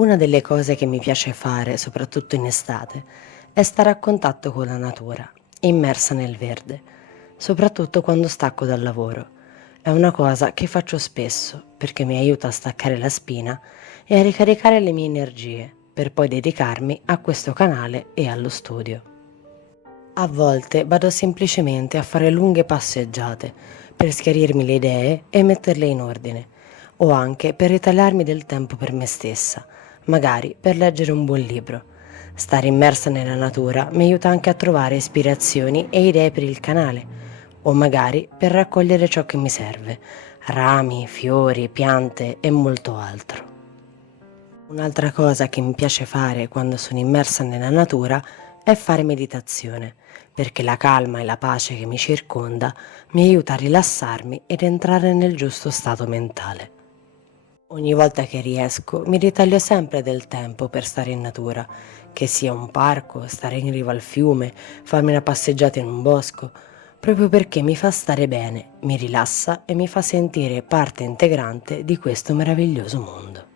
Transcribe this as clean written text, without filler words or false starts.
Una delle cose che mi piace fare, soprattutto in estate, è stare a contatto con la natura, immersa nel verde, soprattutto quando stacco dal lavoro. È una cosa che faccio spesso perché mi aiuta a staccare la spina e a ricaricare le mie energie per poi dedicarmi a questo canale e allo studio. A volte vado semplicemente a fare lunghe passeggiate per schiarirmi le idee e metterle in ordine, o anche per ritagliarmi del tempo per me stessa, magari per leggere un buon libro. Stare immersa nella natura mi aiuta anche a trovare ispirazioni e idee per il canale, o magari per raccogliere ciò che mi serve, rami, fiori, piante e molto altro. Un'altra cosa che mi piace fare quando sono immersa nella natura è fare meditazione, perché la calma e la pace che mi circonda mi aiuta a rilassarmi ed entrare nel giusto stato mentale. Ogni volta che riesco mi ritaglio sempre del tempo per stare in natura, che sia un parco, stare in riva al fiume, farmi una passeggiata in un bosco, proprio perché mi fa stare bene, mi rilassa e mi fa sentire parte integrante di questo meraviglioso mondo.